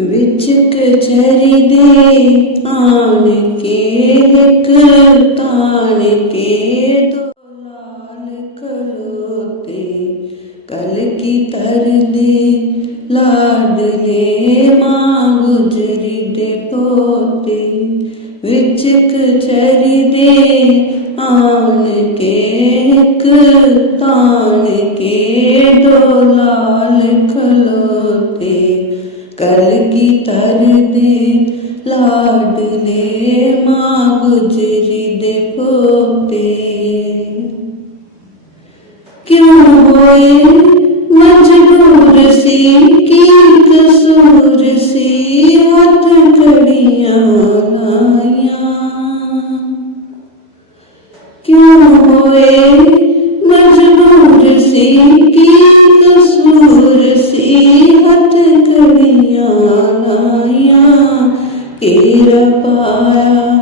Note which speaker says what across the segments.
Speaker 1: ਵਿੱਚ ਕਚਰੀ ਦੇ ਆਣ ਕੇ ਇੱਕ ਤਾਣ ਕੇ ਦੋ ਲਾਲ ਖਲੋਤੇ ਕਲ ਕੀ ਤਰਦੇ ਲਾਡਲੇ ਮਾਂ ਗੁਜਰੀ ਦੇ ਪੋਤੇ। ਵਿੱਚ ਕਚਰੀ ਦੇ ਆਣ ਕੇ, ਇੱਕ ਤਾਣ ਕੇ ਦੋ ਲਾਲ ਖਲੋਤੇ कल की तरने लाडले माँ गुजरी दे पोते क्यों होए मजबूर सी की कसूर सी उत घड़िया लाया क्यों होए मजबूर सी की ਹੱਥ ਕੜੀਆਂ ਲਾਈਆਂ ਪਾਇਆ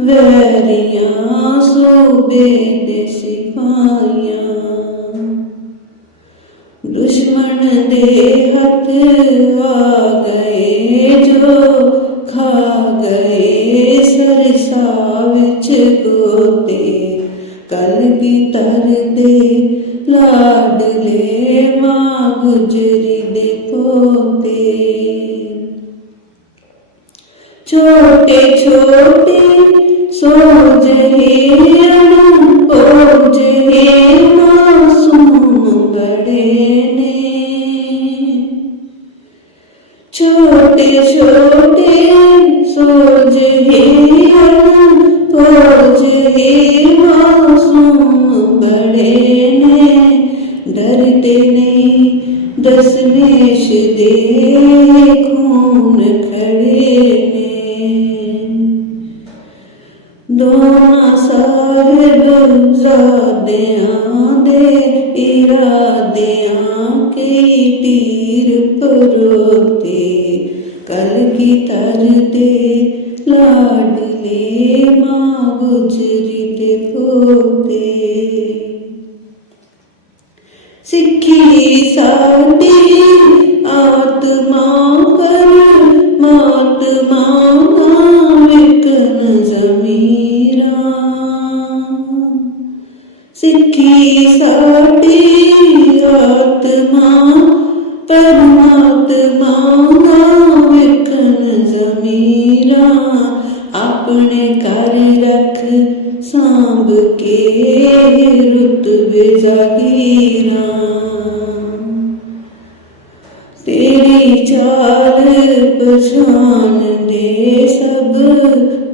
Speaker 1: ਵੈਰੀਆਂ ਸੋਬੇ ਦੇ ਸਿਪਾਹੀਆਂ। ਦੁਸ਼ਮਣ ਦੇ ਹੱਥ ਆ ਗਏ, ਜੋ ਖਾ ਗਏ ਸਰਸਾ ਵਿੱਚ ਗੋਤੇ। ਕਲ ਕੀ ਤਰਦੇ लाडले माँ गुजरी देखो ते। छोटे छोटे सोज हे अनुपोज हे, मासूम बड़े ने। छोटे छोटे सोज हे अनुपोज हे, मासूम बड़े ने। देने दशमेश दे खून खड़े ने दोना साहेब जादियाँ दे, इरादियाँ के तीर परोते, कल की तर दे लाडले माँ गुजरी दे पोते। ਸਿੱਖੀ ਸਾਡੀ ਆਤਮਾ ਕਰ ਮਾਤਮਾ ਨਾ ਵਿਕਨ ਜ਼ਮੀਰਾ ਸਿੱਖੀ ਸਾਡੀ ਆਤਮਾ नाब के रुतबे जागीरा तेरी चाल पहचान दे सब,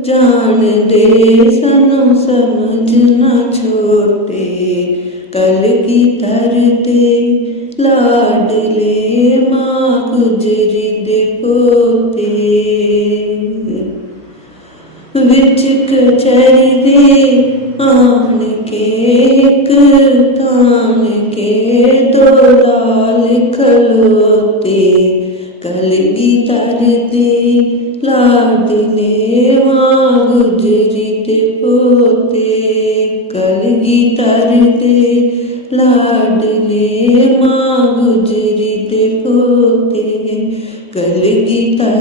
Speaker 1: जान दे सन समझ ना छोटे कल की धरते लाडले मा कचहरी आम के एक ताम के दो लाल खलोते। कल की तर दे लाडले माँ गुजरी ते पोते। कल की तर दे लाड ले माँ गुजरी ते पोते। कल की तर